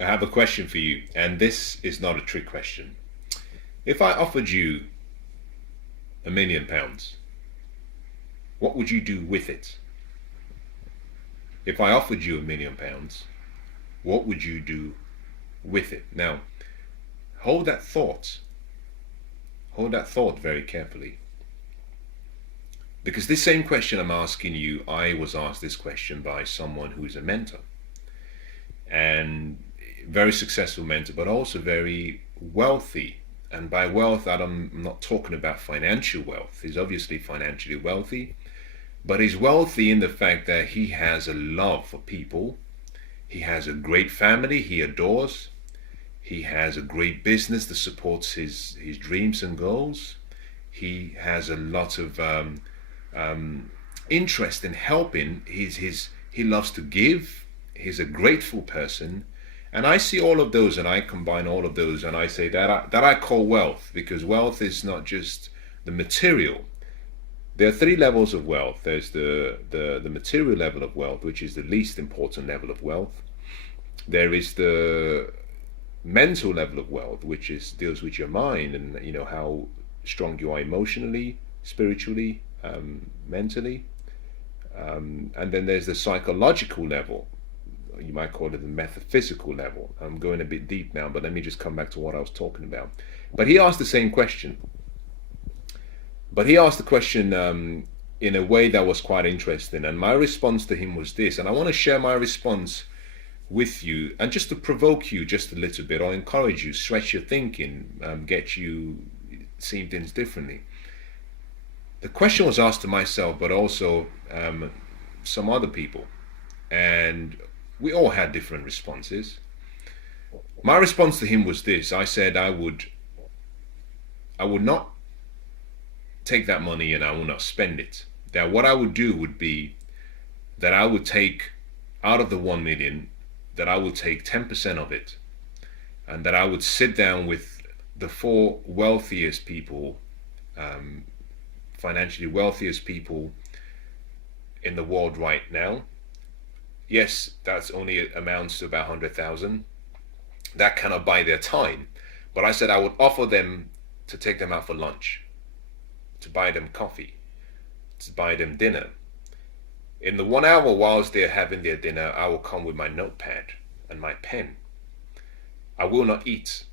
I have a question for you, and this is not a trick question. If I offered you £1 million, what would you do with it? If I offered you £1 million, what would you do with it? Now, hold that thought. Hold that thought very carefully. Because this same question I'm asking you, I was asked this question by someone who is a mentor. And very successful mentor, but also very wealthy. And by wealth, I'm not talking about financial wealth. He's obviously financially wealthy, but he's wealthy in the fact that he has a love for people. He has a great family he adores. He has a great business that supports his dreams and goals. He has a lot of interest in helping. He loves to give. He's a grateful person. And I see all of those and I combine all of those and I say that I call wealth, because wealth is not just the material. There are three levels of wealth. There's the material level of wealth, which is the least important level of wealth. There is the mental level of wealth, which deals with your mind and how strong you are emotionally, spiritually, mentally. And then there's the psychological level. You might call it the metaphysical level. I'm going a bit deep now, but let me just come back to what I was talking about. But he asked the same question. But he asked the question in a way that was quite interesting. And my response to him was this. And I want to share my response with you, and just to provoke you just a little bit, or encourage you, stretch your thinking, get you seeing things differently. The question was asked to myself, but also some other people. And we all had different responses. My response to him was this. I said I would not take that money and I will not spend it. That what I would do would be that I would take out of the 1 million, that I would take 10% of it, and that I would sit down with the four wealthiest people, financially wealthiest people in the world right now. Yes, that's only amounts to about 100,000. That cannot buy their time. But I said I would offer them to take them out for lunch, to buy them coffee, to buy them dinner. In the 1 hour whilst they're having their dinner, I will come with my notepad and my pen. I will not eat.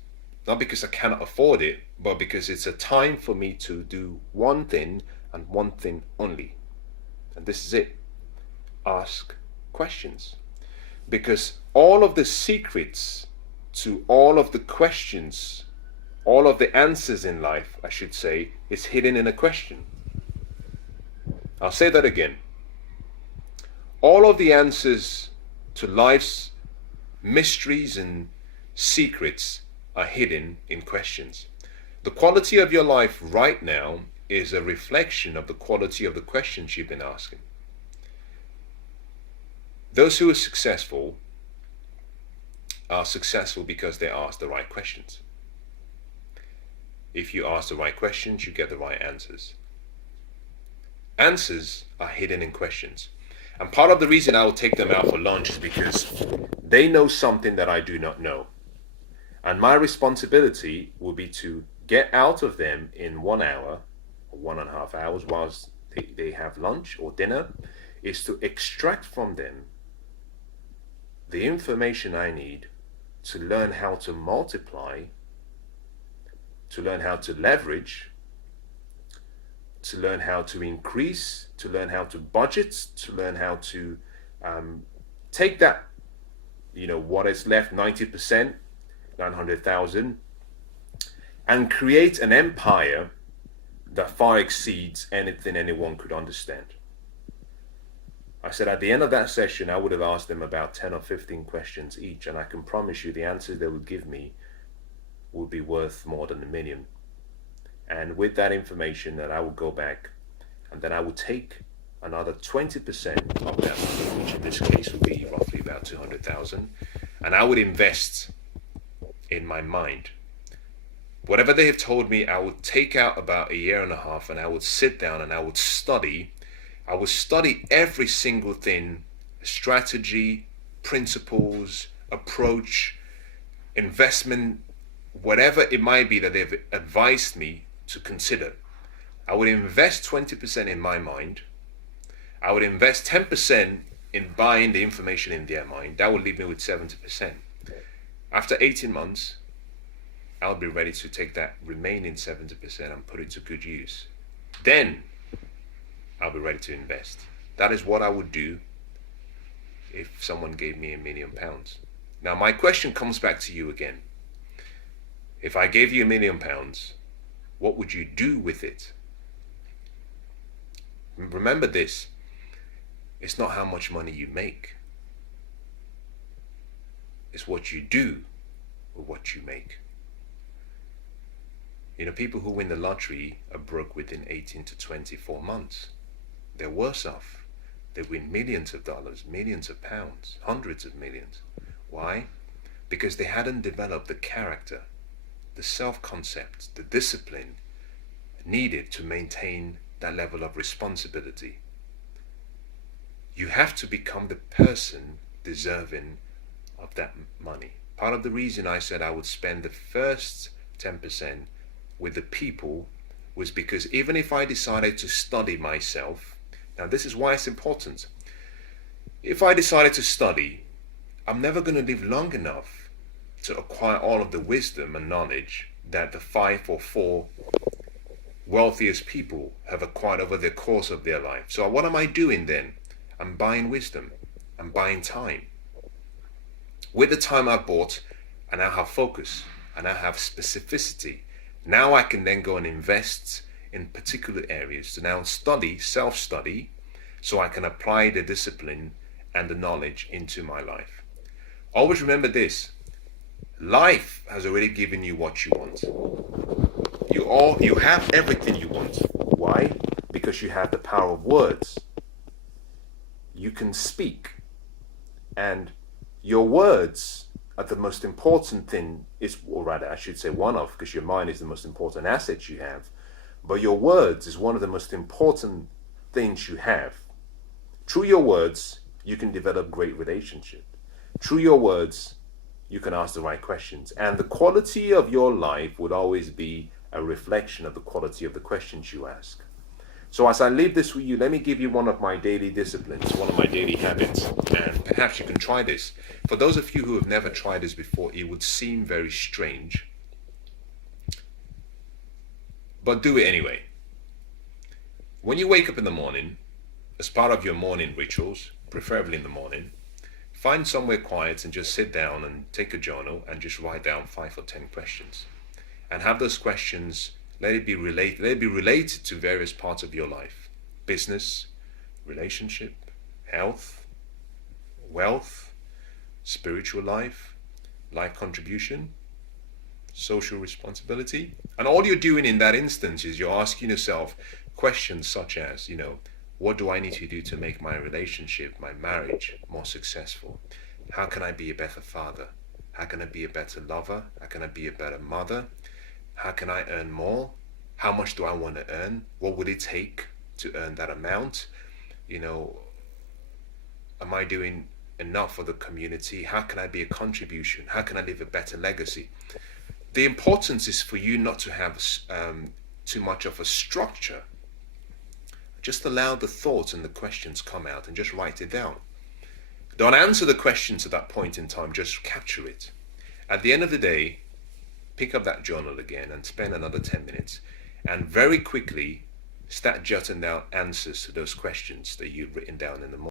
Not because I cannot afford it, but because it's a time for me to do one thing and one thing only. And this is it. Ask questions. Because all of the secrets to all of the questions, all of the answers in life, I should say, is hidden in a question. I'll say that again. All of the answers to life's mysteries and secrets are hidden in questions. The quality of your life right now is a reflection of the quality of the questions you've been asking. Those who are successful because they ask the right questions. If you ask the right questions, you get the right answers. Answers are hidden in questions. And part of the reason I will take them out for lunch is because they know something that I do not know. And my responsibility will be to get out of them in 1 hour or 1.5 hours whilst they have lunch or dinner, is to extract from them the information I need to learn how to multiply, to learn how to leverage, to learn how to increase, to learn how to budget, to learn how to take that, what is left, 90%, 900,000, and create an empire that far exceeds anything anyone could understand. I said at the end of that session, I would have asked them about 10 or 15 questions each, and I can promise you the answers they would give me would be worth more than $1 million. And with that information, that I would go back and then I would take another 20% of that money, which in this case would be roughly about 200,000, and I would invest in my mind. Whatever they have told me, I would take out about 1.5 years, and I would sit down and I would study. I would study every single thing, strategy, principles, approach, investment, whatever it might be that they've advised me to consider, I would invest 20% in my mind. I would invest 10% in buying the information in their mind. That would leave me with 70%. After 18 months, I'll be ready to take that remaining 70% and put it to good use. Then I'll be ready to invest. That is what I would do if someone gave me £1 million. Now my question comes back to you again. If I gave you £1 million, what would you do with it? Remember this, it's not how much money you make. It's what you do with what you make. You know, people who win the lottery are broke within 18 to 24 months. They're worse off. They win millions of dollars, millions of pounds, hundreds of millions. Why? Because they hadn't developed the character, the self-concept, the discipline needed to maintain that level of responsibility. You have to become the person deserving of that money. Part of the reason I said I would spend the first 10% with the people was because even if I decided to study myself, now this is why it's important. If I decided to study, I'm never going to live long enough to acquire all of the wisdom and knowledge that the 5 or 4 wealthiest people have acquired over the course of their life. So what am I doing then? I'm buying wisdom. I'm buying time. With the time I've bought, I now have focus. I now have specificity. Now I can then go and invest in particular areas to now study, self-study, so I can apply the discipline and the knowledge into my life. Always remember this, life has already given you what you want. You have everything you want. Why? Because you have the power of words. You can speak, and your words are the most important thing, or rather I should say one of, because your mind is the most important asset you have, but your words is one of the most important things you have. Through your words, you can develop great relationship. Through your words, you can ask the right questions, and the quality of your life would always be a reflection of the quality of the questions you ask. So as I leave this with you, let me give you one of my daily disciplines, one of my daily habits, and perhaps you can try this. For those of you who have never tried this before, it would seem very strange, but do it anyway. When you wake up in the morning, as part of your morning rituals, preferably in the morning, find somewhere quiet and just sit down and take a journal and just write down 5 or 10 questions. And have those questions, let it be related to various parts of your life. Business, relationship, health, wealth, spiritual life, life contribution, social responsibility. And all you're doing in that instance is you're asking yourself questions such as, what do I need to do to make my relationship, my marriage more successful? How can I be a better father? How can I be a better lover? How can I be a better mother? How can I earn more? How much do I want to earn? What would it take to earn that amount? Am I doing enough for the community? How can I be a contribution? How can I leave a better legacy? The importance is for you not to have too much of a structure. Just allow the thoughts and the questions come out and just write it down. Don't answer the questions at that point in time, just capture it. At the end of the day, pick up that journal again and spend another 10 minutes and very quickly start jotting down answers to those questions that you've written down in the morning.